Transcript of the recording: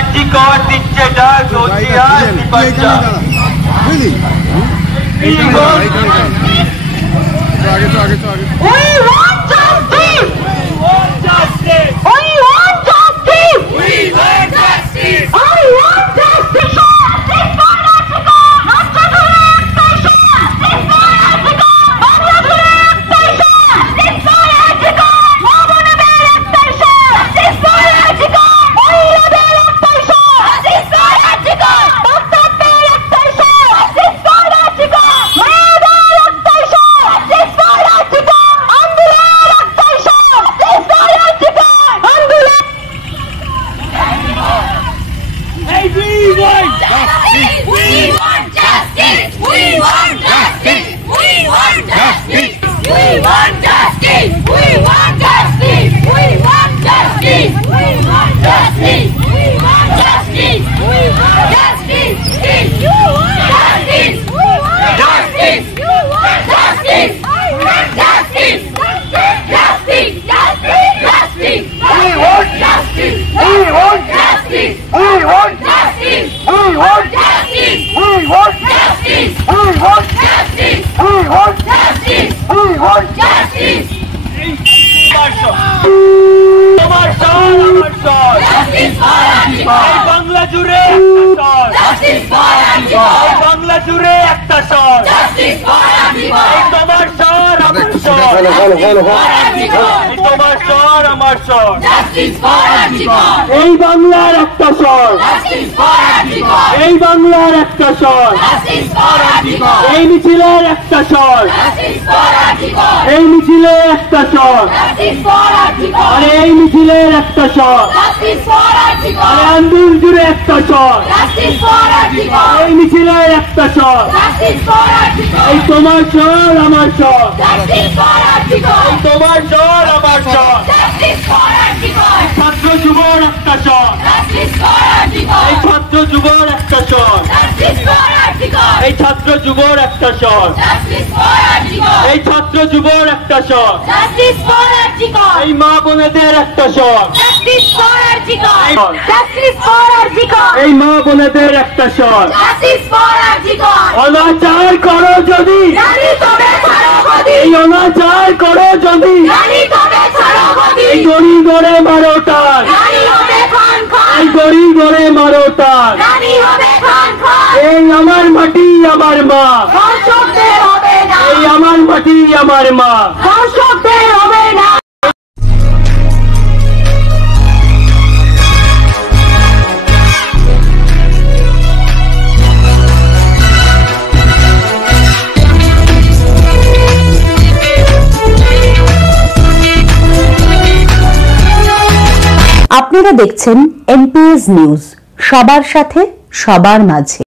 আর্জিকর দিচ্ছে ডাক নদিয়ার বিপর্যা বাংলা জুড়ে বাংলা জুড়ে একটা স্বর তোমার স্বর আমার স্বর তোমার স্বর আমার স্বর এই বাংলার একটা স্বর এই বাংলার একটা স্বর এই মিছিলের একটা স্বর এই মিছিলের একটা স্বর আরে এই মিছিলের একটা স্বর আরে আন্দোলন জুড়ে একটা স্বর এই মিছিলের একটা স্বর এই তোমার স্বর আমার স্বর এই তোমার স্বর আমার স্বর ছাত্র যুবর একটা স্বর এই ছাত্র যুবর একটা স্বর এই ছাত্র যুবর একটা স্বর এই ছাত্র যুবর একটা স্বর এই মা বোনেদের একটা স্বর এই মা বোনেদের একটা স্বর অনাচার করো যদি এই অনাচার করো যদি এই গড়ি গড়ে মারো টান এই গড়ি গড়ে মারো টান এই আমার মাটি আমার মা এই আমার মাটি আমার মা হবে না। আপনারা দেখছেন এনপিএস নিউজ, সবার সাথে সবার মাঝে।